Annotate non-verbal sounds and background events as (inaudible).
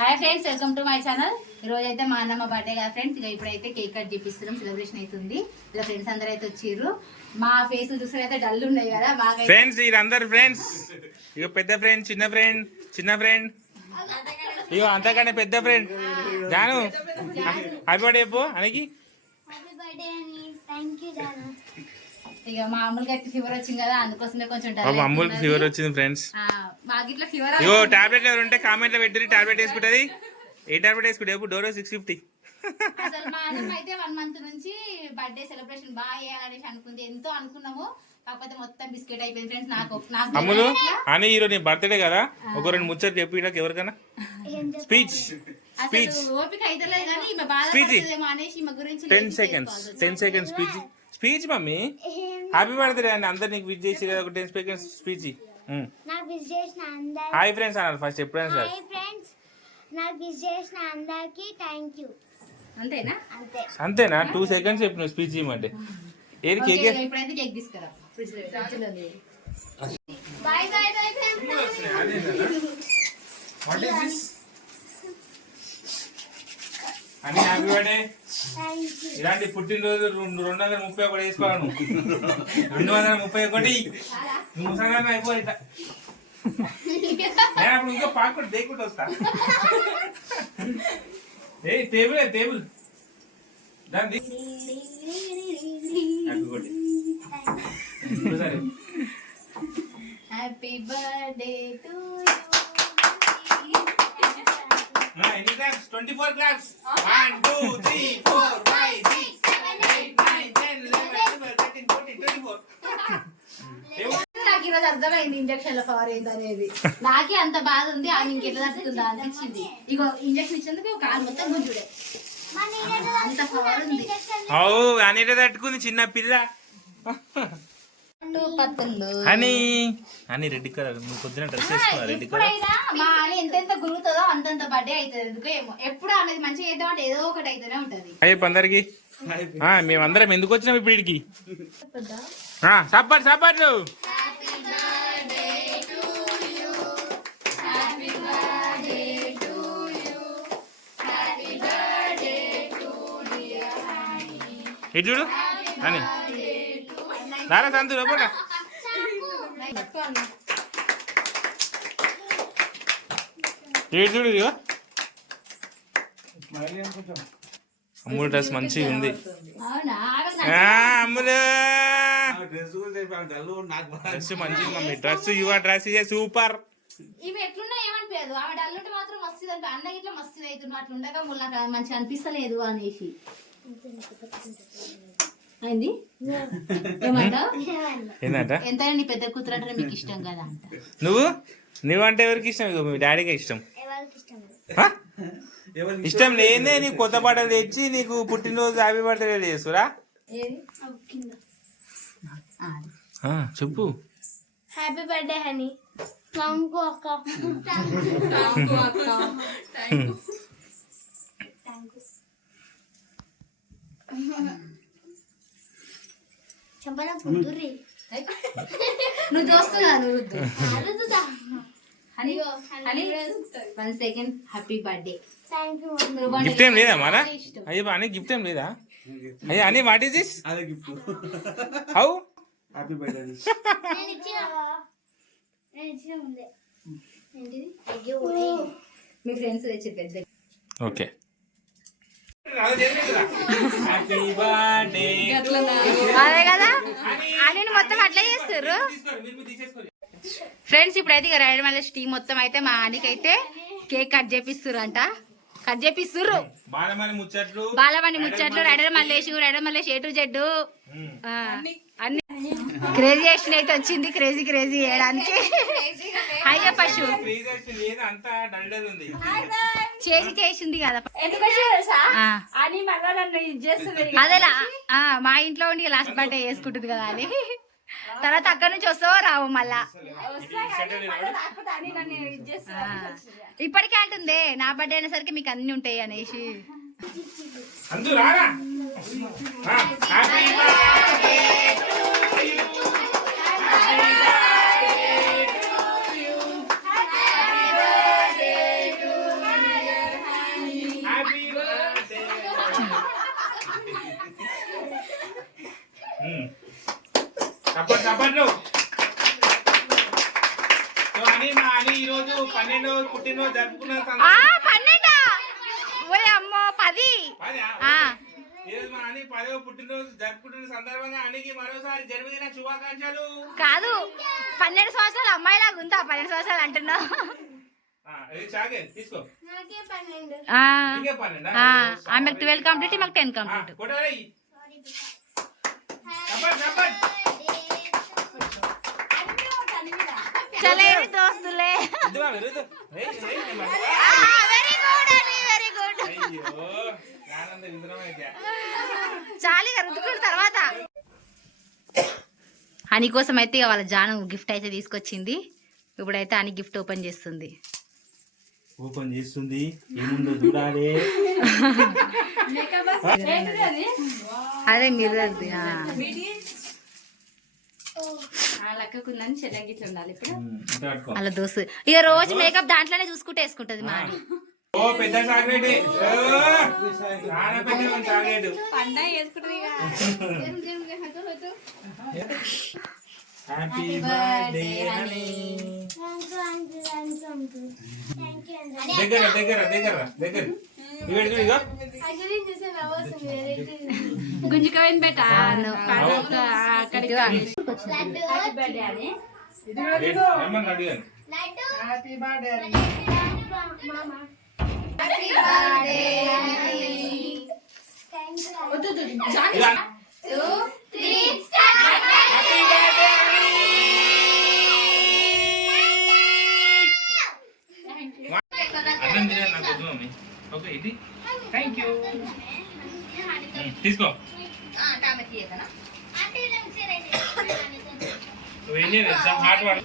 Hi friends welcome to my channel ఈ రోజు అయితే మా అన్నమ్మ బర్త్డే కదా ఫ్రెండ్స్ ఇక ఇప్పుడైతే కేక్ కట్ చేపిస్తున్నాం సెలబ్రేషన్ అవుతుంది ఇలా ఫ్రెండ్స్ అందరూ అయితే వచ్చిర్రు. మా ఫేస్ చూస్తే అయితే డల్ ఉన్నాయి కదా మాకైతే ఫ్రెండ్స్ వీరందరు ఫ్రెండ్స్ ఇక పెద్ద ఫ్రెండ్ చిన్న ఫ్రెండ్ చిన్న ఫ్రెండ్ ఇగో అంతకంటే పెద్ద ఫ్రెండ్ జాను హ్యాపీ బర్త్డే చెప్పు అనకి. హ్యాపీ బర్త్డే అని థ్యాంక్ యూ జాను ఇక మామూలుగా ఫీవర్ వచ్చింది కదా అందుకోసమే కొంచెం dull పాపం అమ్ములకి అవుతున్నది. ఫీవర్ వచ్చింది ఫ్రెండ్స్ ఆ, మాకు ఇట్లా ఫీవర్ ఇగో టాబ్లెట్ ఎవరు ఉంటే కామెంట్లో పెట్టి టాబ్లెట్ వేసుకుంటది. ఏ టాబ్లెట్ వేసుకుంటే చెప్పు డోరో సిక్స్ ఫిఫ్టీ అసలు మా అన్నమ్మ అయితే వన్ మంత్ నుంచి బర్త్డే సెలబ్రేషన్ బాగా చేయాలనేసి అనుకుంది. ఎంతో అనుకున్నాము కాకపోతే మొత్తం బిస్కెట్ అయిపోయింది ఫ్రెండ్స్ నాకు నాకు అమ్ములు. అని ఈరోజు నీ బర్త్డే కదా ఒక రెండు ముచ్చట్లు చెప్పి ఎవరికైనా? స్పీచ్ స్పీచ్ ఓపిక అయితే లేదు కానీ ఈమె Speech. బాధపడుతుందేమో అనేసి ఈమె గురించి ten seconds ten seconds speech speech mummy. Happy birthday అని అందరు నీకు విజ్ చేసి కదా ఒక టెన్ సెకండ్స్ స్పీచ్. నాకు విజ్ చేసిన అందరికి హాయ్ ఫ్రెండ్స్ అన్నారు ఫస్ట్ ఎప్పుడైనా సార్. హాయ్ ఫ్రెండ్స్ నాకు విజ్ చేసిన అందరికి థ్యాంక్ యూ. అంతేనా? అంతే. అంతేనా? టూ సెకండ్స్ చెప్పిన స్పీచ్ ఇవ్వమంటే ఏది కేక్ ఇప్పుడైతే కేక్ తీసుకురా. అని హ్యాపీ బర్త్డే ఇలాంటి పుట్టినరోజు రెండు రెండు వందల ముప్పై ఒకటి వేసుకోవాలను. రెండు వందల ముప్పై ఒకటి. నువ్వు ముసలాన్ని అయిపో ఇట్లా. నేను అప్పుడు ఇంకో పాకుండా దేకుంటూ వస్తా. ఏ టేబుల్ టేబుల్. దాన్ని సరే happy birthday to twenty four claps one two three four five six seven eight nine ten eleven twelve thirteen fourteen twenty four నాకు ఈరోజు అర్థమైంది ఇంజక్షన్లో పవర్ ఏంది అనేది నాకే అంత బాధ ఉంది ఆమె ఇంకెట్లా తట్టుకుందా అనిపించింది. ఇగో ఇంజక్షన్ ఇచ్చేందుకు కాలు మొత్తం గుంజుడే. అంత పవర్ ఉంది. అవు అనిట తట్టుకుంది చిన్న పిల్ల? పత్తులు. అని అని రెడ్ కలర్. నువ్వు పొద్దున డ్రెస్ రెడ్ కలర్? మా అని ఎంతెంత గురుగుతుందో అంతంత బర్త్డే అవుతుంది. ఎందుకో ఏమో. ఎప్పుడు ఆమెది మంచిగా చేద్దామంటే ఏదో ఒకటి అయితేనే ఉంటది. అయ్యే అందరికి. మేమందరం ఎందుకు వచ్చినాం ఇప్పుడు సప్పట్ సప్పట్లు ఇటు చూడు? అని లోపల. చూడు ఇదిగో. అమ్ముడు డ్రెస్ మంచిగా ఉంది. అమ్ములు. డ్రెస్ మంచిగా మమ్మీ డ్రెస్ యువ డ్రెస్ ఇదే సూపర్. ఇవి ఎట్లున్నా ఏమనిపించదు? మాత్రం మస్తు అంటే అన్న ఇట్లా మస్తు అవుతుంది అట్లా ఉండగా ముళ్ళ నాకు మంచిగా అనిపిస్తలేదు అనేసి. అయింది? ఏంటంట ఎంతైనా నీ పెద్ద కూతురు అంటే మీకు ఇష్టం కదా అంట. నువ్వు? నువ్వంటే ఎవరికి ఇష్టం? మీ డాడీకి ఇష్టం. ఎవరికి ఇష్టం? లేదు. నీకు కొత్త బట్టలు తెచ్చి నీకు పుట్టినరోజు హ్యాపీ బర్త్డే ఆ, చెప్పు. Happy birthday honey. థ్యాంక్ అక్క. నువ్వు చూస్తున్నా నువ్వు one second happy birthday. Gift ఏం లేదా మన? అయ్యో అని గిఫ్ట్ ఏం లేదా? అయ్యా అని వాట్ ఈస్ దిస్ అదే గిఫ్ట్. హౌ హ్యాపీ బర్త్డే నేను ఇచ్చిన నేను ఇచ్చిన ముందే. ఏంటిది? అయ్యో మీ ఫ్రెండ్స్ తెచ్చి పెద్ద ఓకే. అదే కదా? అని మొత్తం అట్లా చేస్తారు ఫ్రెండ్స్ ఇప్పుడైతే ఇక రైడ్ మళ్ళీ టీ మొత్తం అయితే మా ఆనికైతే కేక్ కట్ చేపిస్తుర్రు అంట కట్ చేపిస్తుర్రు. బాలమని ముచ్చట్లు బాలమణి ముచ్చట్లు rider Mallesh rider Mallesh A to Z అన్ని క్రేజీ యాక్షన్ అయితే వచ్చింది క్రేజీ క్రేజీ చేయడానికి. అయ్యో పశు. చేసి చేసింది కదా. ఆ, మా ఇంట్లో ఉండి లాస్ట్ బర్త్డే చేసుకుంటుంది కదా అని తర్వాత అక్కడ నుంచి వస్తావో రావు మళ్ళా. ఇప్పటికే అంటుంది నా బర్త్డే అనేసరికి మీకు అన్ని ఉంటాయి అనేసి. అందు రారా హ్యాపీ బర్త్డే చప్పట్లు చప్పట్లు సో అని మా అని ఈరోజు పన్నెండు పుట్టినరోజు జరుపుకున్న ఆ సందర్భంగా- పన్నెండా? ఓయ్ అమ్మో పది. పదా? ఆ. ఈరోజు మా అని పదవ పుట్టినరోజు జరుపుకుంటున్న సందర్భంగా అనికి మరోసారి జన్మదిన శుభాకాంక్షలు. కాదు పన్నెండు సంవత్సరాలు అమ్మాయిలాగా ఉందా? పన్నెండు సంవత్సరాలు అంటున్నావు? ఆ, ఆమెకు ట్వెల్వ్ కంప్లీట్ మాకు టెన్ కంప్లీట్. కొట్టాలి. చప్పట్లు, చప్పట్లు. చలేరి దోస్తులే ఇదిగో, ఇదిగో. ఏయ్, ఏయ్, నేను మర్చిపోయా. వెరీ గుడ్ అండి వెరీ గుడ్ అయ్యో నానంద విందనమైతే చాలు ఇక రుద్దుకున్న తర్వాత హనీ కోసం అయితే ఇక వాళ్ళ జాను గిఫ్ట్ అయితే తీసుకొచ్చింది ఇప్పుడైతే అని గిఫ్ట్ ఓపెన్ చేస్తుంది ఓపెన్ చేస్తుంది ఏముందో చూడాలి (laughs) అదే మీరు లెక్కకుందని చెల్లెకి ఇట్లా ఉండాలి ఇప్పుడు. ఇంత పట్టుకో. వాళ్ళ దోస్తు. ఇక రోజు మేకప్ దాంట్లోనే చూసుకుంటే వేసుకుంటది మా ఓ పెద్ద chocolate chocolate happy birthday honey దగ్గర దగ్గర దగ్గర దగ్గర. గుంజుకపోయింది అవును. అక్కడికి happy birthday happy birthday okay ఇది. థ్యాంక్ యూ తీసుకో. ఇలా ఒకసారి నువ్వు ఏం చేయాలి హార్ట్ వాడు